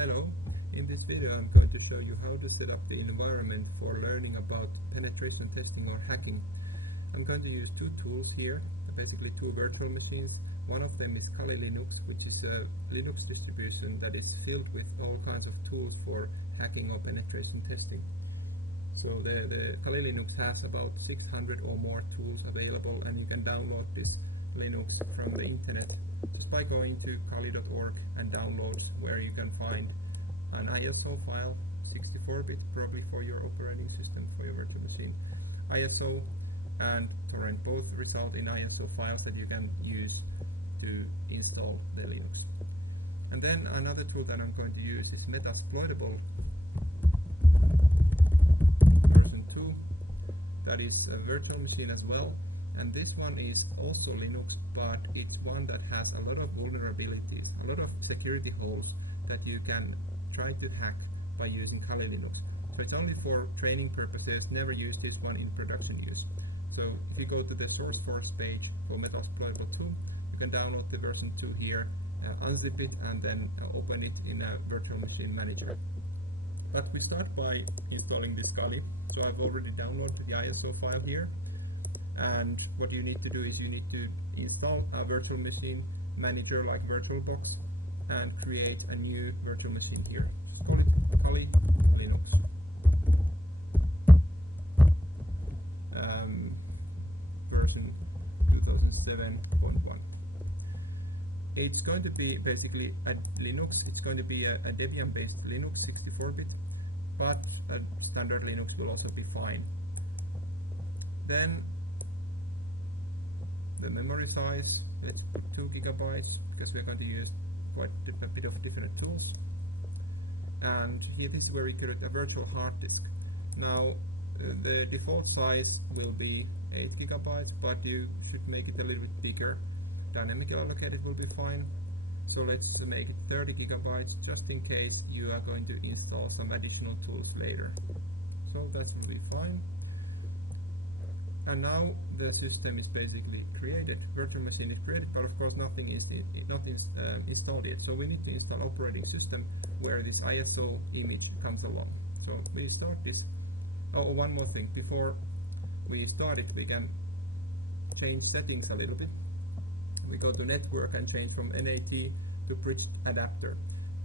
Hello, in this video I'm going to show you how to set up the environment for learning about penetration testing or hacking. I'm going to use two tools here, basically two virtual machines. One of them is Kali Linux, which is a Linux distribution that is filled with all kinds of tools for hacking or penetration testing. So the Kali Linux has about 600 or more tools available, and you can download this Linux from the internet just by going to kali.org and downloads, where you can find an ISO file, 64-bit probably for your operating system, for your virtual machine. ISO and torrent both result in ISO files that you can use to install the Linux. And then another tool that I'm going to use is Metasploitable version 2. That is a virtual machine as well. And this one is also Linux, but it's one that has a lot of vulnerabilities, a lot of security holes that you can try to hack by using Kali Linux. So it's only for training purposes, never use this one in production use. So if you go to the SourceForge page for Metasploitable 2, you can download the version 2 here, unzip it, and then open it in a virtual machine manager. But we start by installing this Kali. So I've already downloaded the ISO file here. And what you need to do is you need to install a virtual machine manager like VirtualBox and create a new virtual machine here. Just call it Kali Linux. Version 2007.1. It's going to be basically a Linux. It's going to be a Debian-based Linux, 64-bit, but a standard Linux will also be fine. Then the memory size, let's put 2 GB because we're going to use quite a bit of different tools. And here this is where we create a virtual hard disk. Now the default size will be 8 GB, but you should make it a little bit bigger. Dynamically allocated will be fine. So let's make it 30 GB just in case you are going to install some additional tools later. So that will be fine. And now the system is basically created, virtual machine is created, but of course nothing is installed yet. So we need to install operating system where this ISO image comes along. So we start this. Oh, one more thing. Before we start it, we can change settings a little bit. We go to network and change from NAT to bridge adapter.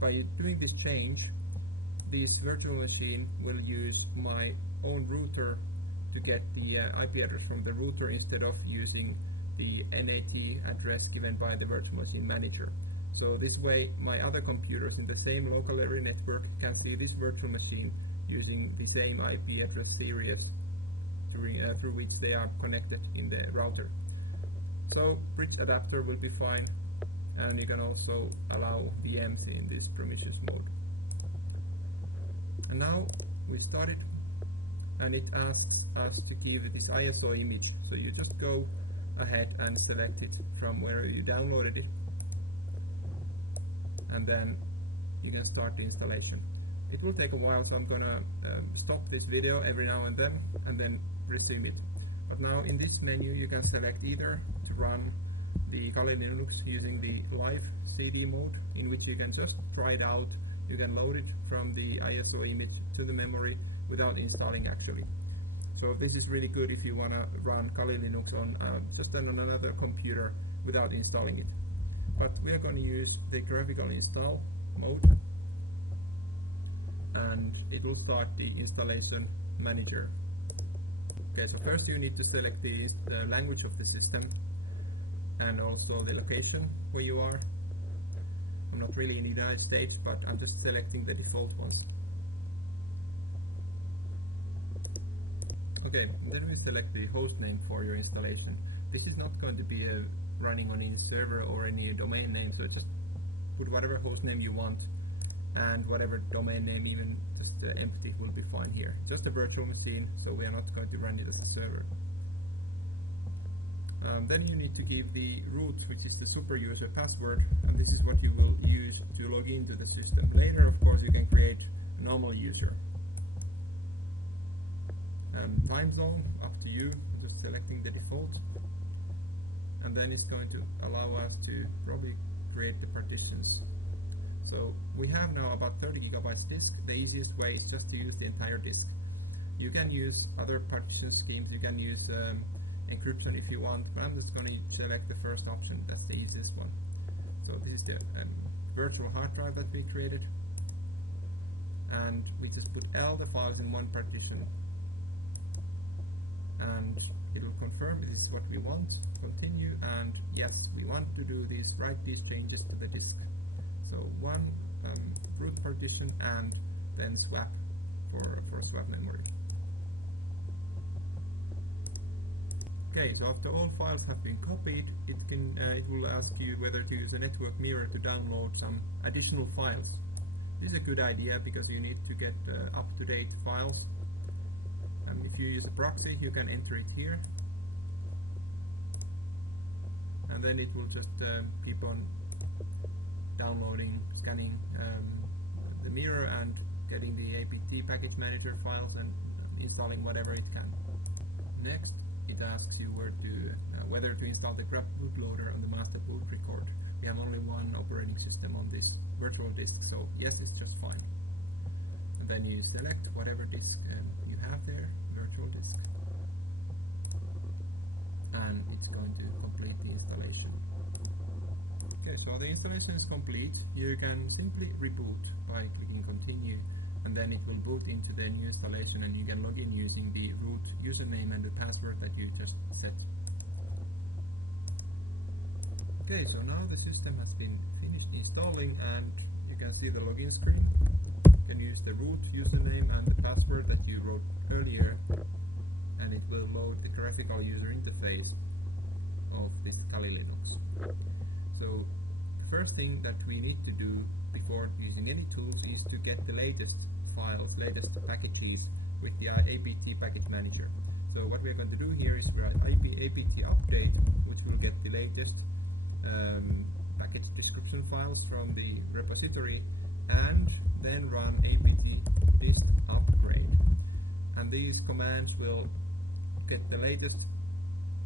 By doing this change, this virtual machine will use my own router to get the IP address from the router instead of using the NAT address given by the virtual machine manager. So this way my other computers in the same local area network can see this virtual machine using the same IP address series through which they are connected in the router. So bridge adapter will be fine, and you can also allow VMs in this permissions mode. And now we start it, and it asks us to give this ISO image. So you just go ahead and select it from where you downloaded it, and then you can start the installation. It will take a while, so I'm gonna stop this video every now and then resume it. But now in this menu you can select either to run the Kali Linux using the live CD mode, in which you can just try it out. You can load it from the ISO image to the memory without installing actually. So this is really good if you want to run Kali Linux on just on another computer without installing it. But we are going to use the graphical install mode, and it will start the installation manager. Okay, so first you need to select the language of the system and also the location where you are. I'm not really in the United States, but I'm just selecting the default ones. Okay, then we select the host name for your installation. This is not going to be running on any server or any domain name, so just put whatever host name you want, and whatever domain name, even just empty, will be fine here. Just a virtual machine, so we are not going to run it as a server. Then you need to give the root, which is the super user password, and this is what you will use to log into the system. Later, of course, you can create a normal user. And time zone, up to you, just selecting the default. And then it's going to allow us to probably create the partitions. So we have now about 30 gigabytes disk. The easiest way is just to use the entire disk. You can use other partition schemes, you can use encryption if you want, but I'm just going to select the first option. That's the easiest one. So this is the virtual hard drive that we created, and we just put all the files in one partition, and it will confirm this is what we want. Continue, and yes, we want to do this, write these changes to the disk. So one root partition and then swap for swap memory. Okay, so after all files have been copied, it will ask you whether to use a network mirror to download some additional files. This is a good idea because you need to get up-to-date files. If you use a proxy, you can enter it here, and then it will just keep on downloading, scanning the mirror and getting the apt package manager files and installing whatever it can. Next, it asks you whether to install the graph bootloader on the master boot record. We have only one operating system on this virtual disk, so yes, it's just fine. And then you select whatever disk you have there, virtual disk, and it's going to complete the installation. Okay, so the installation is complete. You can simply reboot by clicking continue, and then it will boot into the new installation, and you can log in using the root username and the password that you just set. Okay, so now the system has been finished installing, and you can see the login screen. You can use the root username and the password that you wrote earlier, and it will load the graphical user interface of this Kali Linux. So the first thing that we need to do before using any tools is to get the latest files, latest packages with the apt package manager. So what we're going to do here is write apt update, which will get the latest package description files from the repository, and then run apt dist upgrade. And these commands will get the latest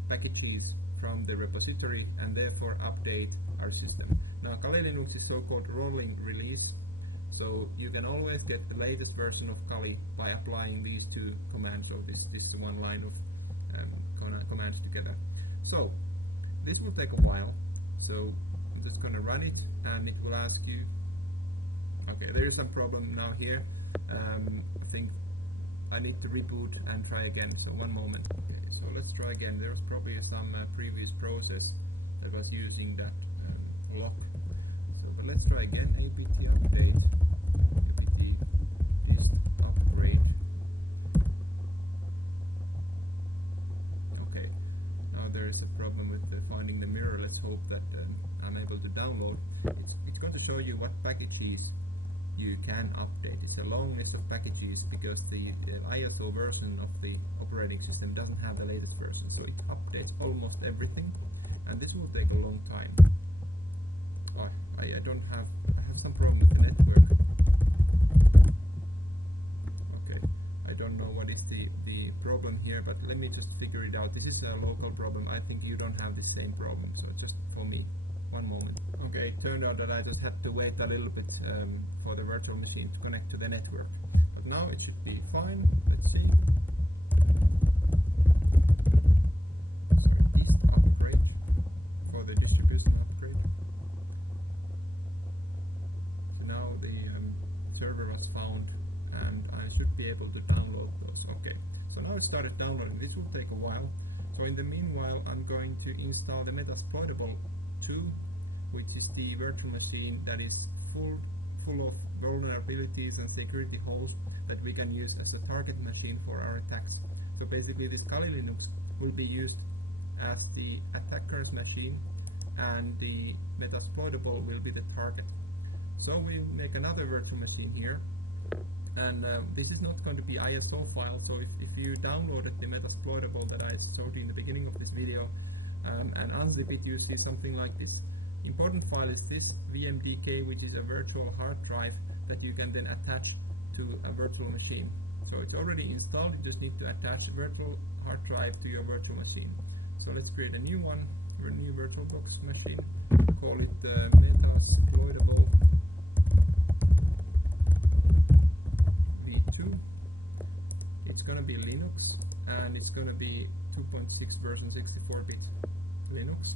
packages from the repository and therefore update our system. Now, Kali Linux is so-called rolling release, so you can always get the latest version of Kali by applying these two commands, or this one line of commands together. So this will take a while, so I'm just going to run it, and it will ask you, okay, there is some problem now here. I think I need to reboot and try again, so one moment. Okay, so let's try again. There's probably some previous process that was using that lock. So, but let's try again. apt update, apt dist upgrade. Okay, now there is a problem with finding the mirror. Let's hope that I'm able to download. It's going to show you what packages you can update. It's a long list of packages because the ISO version of the operating system doesn't have the latest version, so it updates almost everything, and this will take a long time. Oh, I have some problem with the network. Okay, I don't know what is the problem here, but let me just figure it out. This is a local problem. I think you don't have the same problem, so just for me. One moment. Okay, it turned out that I just had to wait a little bit for the virtual machine to connect to the network. But now it should be fine. Let's see. Sorry, dist upgrade for the distribution upgrade. So now the server was found, and I should be able to download those. Okay, so now it started downloading. This will take a while. So in the meanwhile, I'm going to install the Metasploitable, which is the virtual machine that is full of vulnerabilities and security holes that we can use as a target machine for our attacks. So basically this Kali Linux will be used as the attacker's machine, and the Metasploitable will be the target. So we'll make another virtual machine here, and this is not going to be ISO file, so if you downloaded the Metasploitable that I showed you in the beginning of this video, and unzip it, you see something like this. Important file is this VMDK, which is a virtual hard drive that you can then attach to a virtual machine. So it's already installed, you just need to attach a virtual hard drive to your virtual machine. So let's create a new one, a new VirtualBox machine, call it Metasploitable it's going to be 2.6 version 64-bit Linux.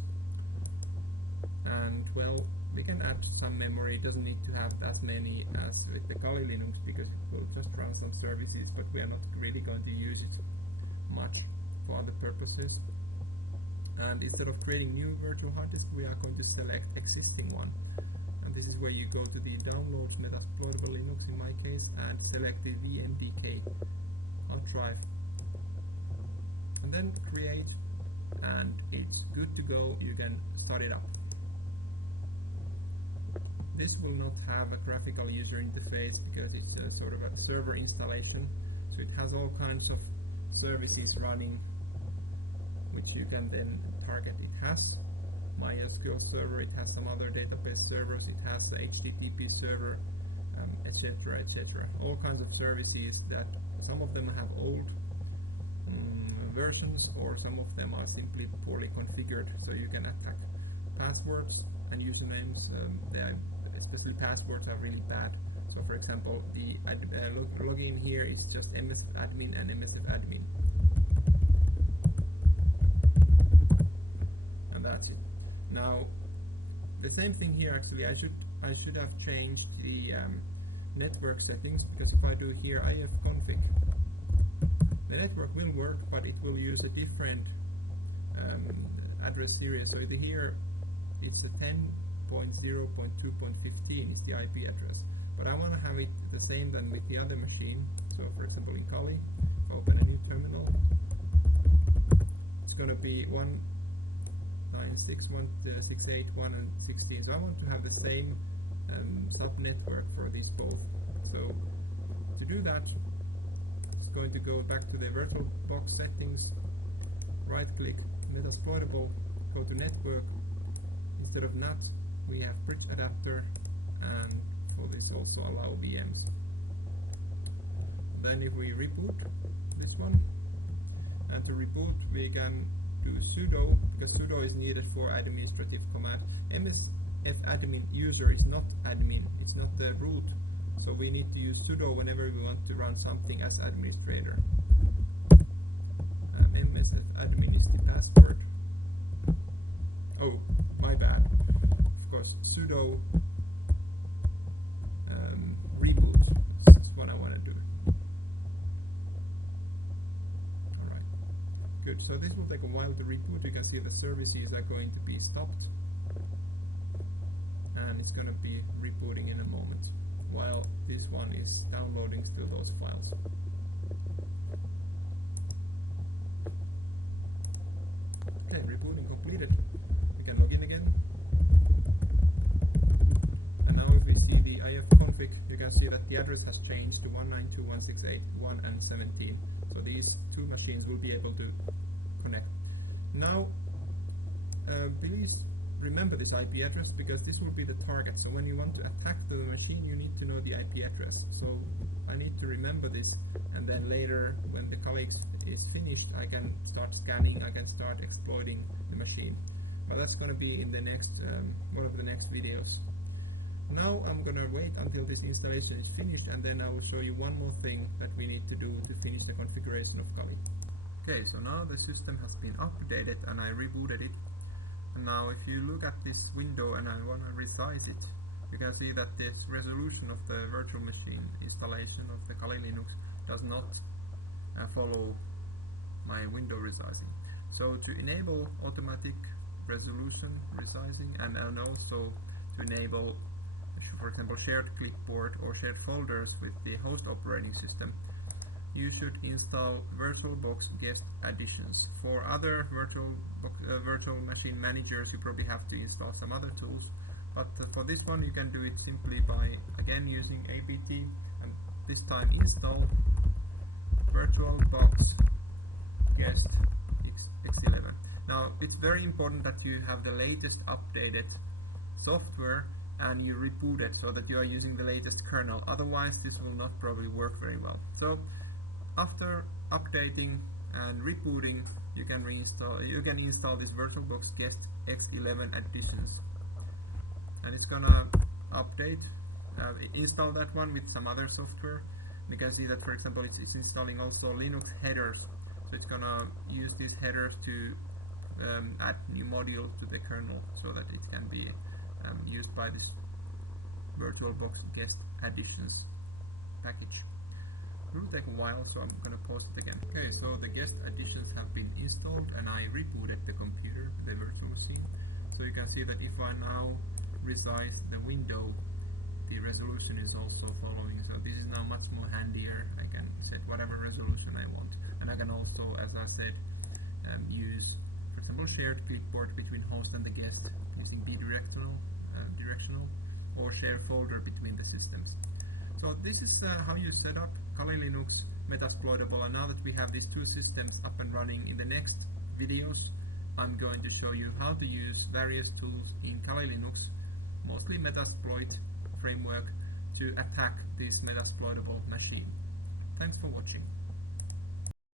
And well, we can add some memory. It doesn't need to have as many as with the Kali Linux because it will just run some services, but we are not really going to use it much for other purposes. And instead of creating new virtual hard disk, we are going to select existing one. And this is where you go to the downloads Metasploitable Linux in my case and select the VMDK hard drive. And then create, and it's good to go. You can start it up. This will not have a graphical user interface because it's a sort of a server installation. So it has all kinds of services running which you can then target. It has MySQL server, it has some other database servers, it has the HTTP server, etc, etc. All kinds of services that some of them have old versions, or some of them are simply poorly configured, so you can attack passwords and usernames. Especially passwords are really bad. So for example, the login here is just msfadmin and msfadmin. And that's it. Now, the same thing here actually, I should have changed the network settings, because if I do here ifconfig, the network will work, but it will use a different address series. So here it's a 10.0.2.15 is the IP address, but I want to have it the same than with the other machine. So for example, in Kali, open a new terminal, it's going to be 196.168.1 and 16. So I want to have the same subnetwork for these both. So to do that, it's going to go back to the VirtualBox settings, right click Metasploitable, go to network. Instead of NAT, we have bridge adapter, and for this also allow VMs. Then if we reboot this one, and to reboot we can do sudo, because sudo is needed for administrative command. msfadmin user is not admin, it's not the root, so we need to use sudo whenever we want to run something as administrator. msfadmin is the password. Oh, my bad. Of course, sudo reboot. That's what I want to do. Alright, good. So this will take a while to reboot. You can see the services are going to be stopped, and it's going to be rebooting in a moment while this one is downloading still those files. Okay, rebooting completed. We can log in again. And now if we see the ifconfig, you can see that the address has changed to 192.168.1 and 17. So these two machines will be able to connect. Now, please remember this IP address, because this will be the target. So when you want to attack the machine, you need to know the IP address. So I need to remember this, and then later when the Kali is finished, I can start scanning, I can start exploiting the machine. But that's going to be in the next one of the next videos. Now I'm going to wait until this installation is finished, and then I will show you one more thing that we need to do to finish the configuration of Kali. Okay, so now the system has been updated and I rebooted it. And now if you look at this window and I want to resize it, you can see that this resolution of the virtual machine installation of the Kali Linux does not follow my window resizing. So to enable automatic resolution resizing, and also to enable, for example, shared clipboard or shared folders with the host operating system, you should install VirtualBox guest additions. For other virtual machine managers, you probably have to install some other tools, but for this one you can do it simply by again using apt, and this time install VirtualBox guest x11. Now it's very important that you have the latest updated software and you reboot it so that you are using the latest kernel, otherwise this will not probably work very well. So after updating and rebooting, you can install this VirtualBox guest x11 additions, and it's gonna update, install that one with some other software. You can see that, for example, it's installing also Linux headers. So So it's gonna use these headers to add new modules to the kernel so that it can be used by this VirtualBox guest additions package. It will take a while, so I'm gonna pause it again. Okay, so the guest additions have been installed and I rebooted the computer, the virtual machine. So you can see that if I now resize the window, the resolution is also following. So this is now much more handier. I can set whatever resolution I want. And I can also, as I said, use, for example, shared clipboard between host and the guest using bidirectional, directional, or share folder between the systems. So this is how you set up Kali Linux, Metasploitable, and now that we have these two systems up and running, in the next videos I'm going to show you how to use various tools in Kali Linux, mostly Metasploit framework, to attack this Metasploitable machine. Thanks for watching.